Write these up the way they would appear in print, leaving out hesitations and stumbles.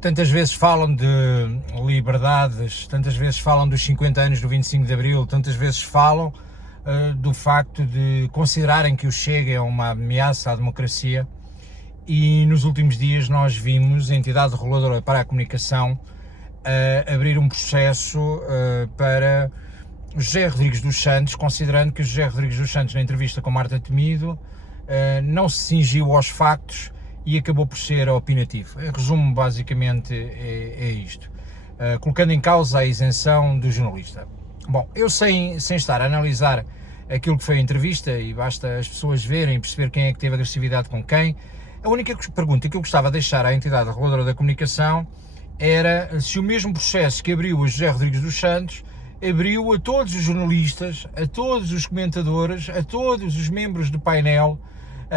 Tantas vezes falam de liberdades, tantas vezes falam dos 50 anos do 25 de Abril, tantas vezes falam do facto de considerarem que o Chega é uma ameaça à democracia, e nos últimos dias nós vimos a entidade reguladora para a comunicação abrir um processo para José Rodrigues dos Santos, considerando que José Rodrigues dos Santos, na entrevista com Marta Temido, não se cingiu aos factos e acabou por ser opinativo. Em resumo, basicamente é isto, colocando em causa a isenção do jornalista. Bom, eu sem estar a analisar aquilo que foi a entrevista, e basta as pessoas verem e perceber quem é que teve agressividade com quem, a única pergunta que eu gostava de deixar à entidade reguladora da comunicação era se o mesmo processo que abriu a José Rodrigues dos Santos abriu a todos os jornalistas, a todos os comentadores, a todos os membros do painel,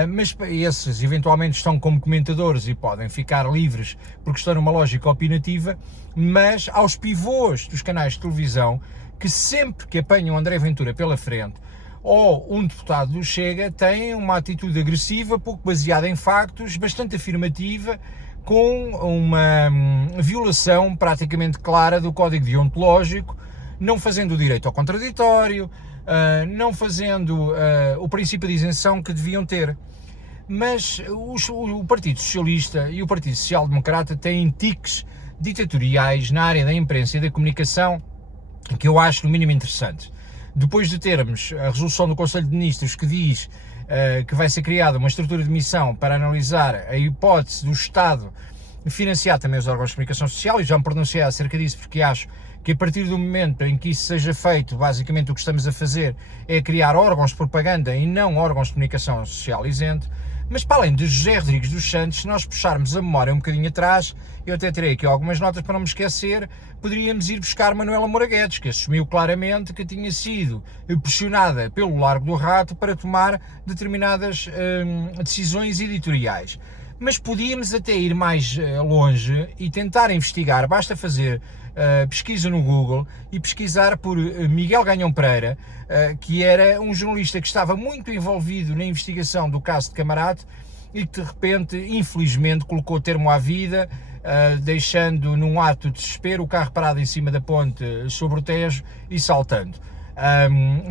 mas esses eventualmente estão como comentadores e podem ficar livres porque estão numa lógica opinativa, mas aos pivôs dos canais de televisão que sempre que apanham André Ventura pela frente ou um deputado do Chega têm uma atitude agressiva, pouco baseada em factos, bastante afirmativa, com uma violação praticamente clara do código deontológico, não fazendo o direito ao contraditório, não fazendo o princípio de isenção que deviam ter. Mas o Partido Socialista e o Partido Social Democrata têm tiques ditatoriais na área da imprensa e da comunicação que eu acho no mínimo interessantes. Depois de termos a resolução do Conselho de Ministros que diz que vai ser criada uma estrutura de missão para analisar a hipótese do Estado financiar também os órgãos de comunicação social, e já me pronunciei acerca disso porque acho que a partir do momento em que isso seja feito, basicamente o que estamos a fazer é criar órgãos de propaganda e não órgãos de comunicação social isento. Mas para além de José Rodrigues dos Santos, se nós puxarmos a memória um bocadinho atrás, eu até tirei aqui algumas notas para não me esquecer, poderíamos ir buscar Manuela Moura Guedes, que assumiu claramente que tinha sido pressionada pelo Largo do Rato para tomar determinadas decisões editoriais. Mas podíamos até ir mais longe e tentar investigar, basta fazer pesquisa no Google e pesquisar por Miguel Ganhão Pereira, que era um jornalista que estava muito envolvido na investigação do caso de Camarate e que de repente, infelizmente, colocou o termo à vida, deixando num ato de desespero o carro parado em cima da ponte sobre o Tejo e saltando.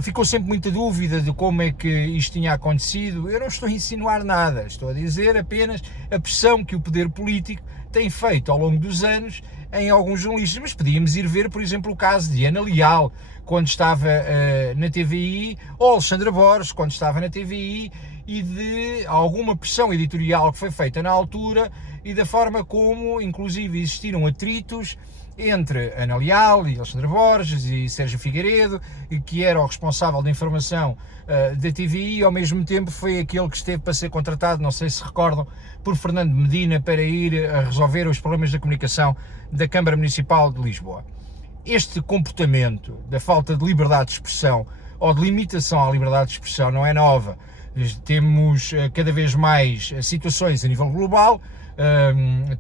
Ficou sempre muita dúvida de como é que isto tinha acontecido. Eu não estou a insinuar nada, estou a dizer apenas a pressão que o poder político tem feito ao longo dos anos em alguns jornalistas. Mas podíamos ir ver, por exemplo, o caso de Ana Leal, quando estava na TVI, ou Alexandra Borges, quando estava na TVI, e de alguma pressão editorial que foi feita na altura e da forma como, inclusive, existiram atritos entre Ana Leal e Alexandra Borges e Sérgio Figueiredo, que era o responsável da informação da TVI, e ao mesmo tempo foi aquele que esteve para ser contratado, não sei se recordam, por Fernando Medina para ir a resolver os problemas da comunicação da Câmara Municipal de Lisboa. Este comportamento da falta de liberdade de expressão ou de limitação à liberdade de expressão não é nova. Temos cada vez mais situações a nível global.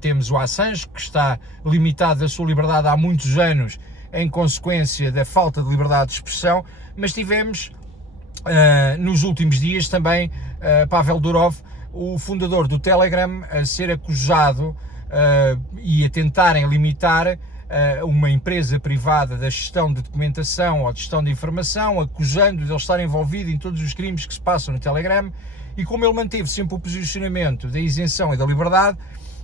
Temos o Assange, que está limitado a sua liberdade há muitos anos em consequência da falta de liberdade de expressão, mas tivemos nos últimos dias também Pavel Durov, o fundador do Telegram, a ser acusado e a tentarem limitar uma empresa privada da gestão de documentação ou de gestão de informação, acusando-o de ele estar envolvido em todos os crimes que se passam no Telegram, e como ele manteve sempre o posicionamento da isenção e da liberdade,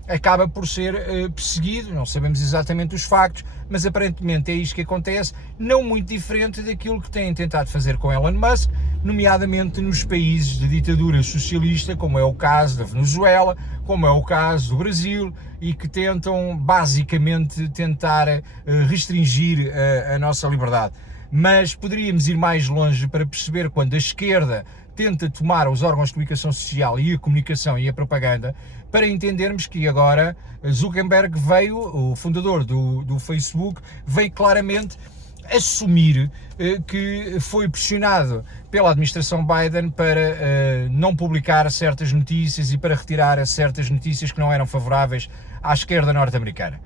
acaba por ser perseguido. Não sabemos exatamente os factos, mas aparentemente é isto que acontece, não muito diferente daquilo que têm tentado fazer com Elon Musk, nomeadamente nos países de ditadura socialista, como é o caso da Venezuela, como é o caso do Brasil, e que tentam basicamente tentar restringir a nossa liberdade. Mas poderíamos ir mais longe para perceber quando a esquerda tenta tomar os órgãos de comunicação social e a comunicação e a propaganda, para entendermos que agora Zuckerberg veio, o fundador do Facebook, veio claramente assumir que foi pressionado pela administração Biden para não publicar certas notícias e para retirar certas notícias que não eram favoráveis à esquerda norte-americana.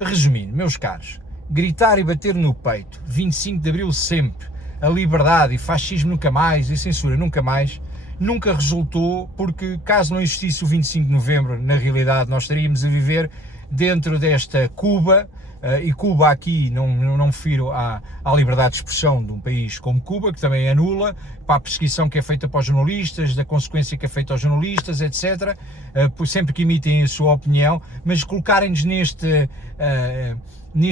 Resumindo, meus caros, gritar e bater no peito, 25 de Abril sempre, a liberdade e fascismo nunca mais, e censura nunca mais, nunca resultou, porque caso não existisse o 25 de Novembro, na realidade nós estaríamos a viver dentro desta Cuba, e Cuba aqui não me refiro à liberdade de expressão de um país como Cuba, que também é nula, para a perseguição que é feita para os jornalistas, da consequência que é feita aos jornalistas, etc., sempre que emitem a sua opinião, mas colocarem-nos neste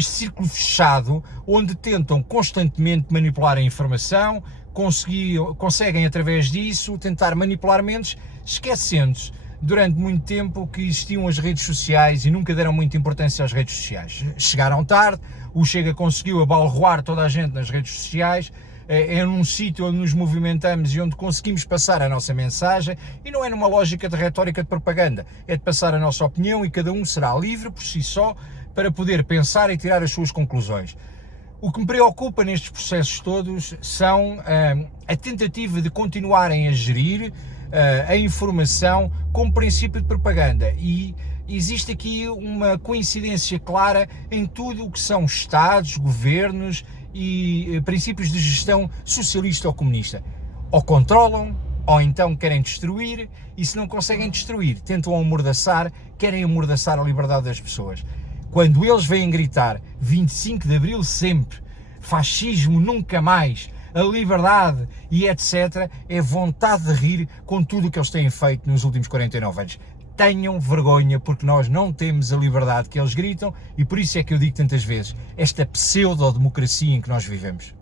círculo fechado, onde tentam constantemente manipular a informação, conseguem através disso tentar manipular mentes, esquecendo-se durante muito tempo que existiam as redes sociais e nunca deram muita importância às redes sociais. Chegaram tarde, o Chega conseguiu abalroar toda a gente nas redes sociais, é num sítio onde nos movimentamos e onde conseguimos passar a nossa mensagem, e não é numa lógica de retórica de propaganda, é de passar a nossa opinião e cada um será livre por si só para poder pensar e tirar as suas conclusões. O que me preocupa nestes processos todos são a tentativa de continuarem a gerir a informação como princípio de propaganda, e existe aqui uma coincidência clara em tudo o que são Estados, governos e princípios de gestão socialista ou comunista. Ou controlam, ou então querem destruir, e se não conseguem destruir, tentam amordaçar, querem amordaçar a liberdade das pessoas. Quando eles vêm gritar 25 de Abril sempre, fascismo nunca mais, a liberdade e etc., é vontade de rir com tudo o que eles têm feito nos últimos 49 anos. Tenham vergonha, porque nós não temos a liberdade que eles gritam, e por isso é que eu digo tantas vezes, esta pseudo-democracia em que nós vivemos.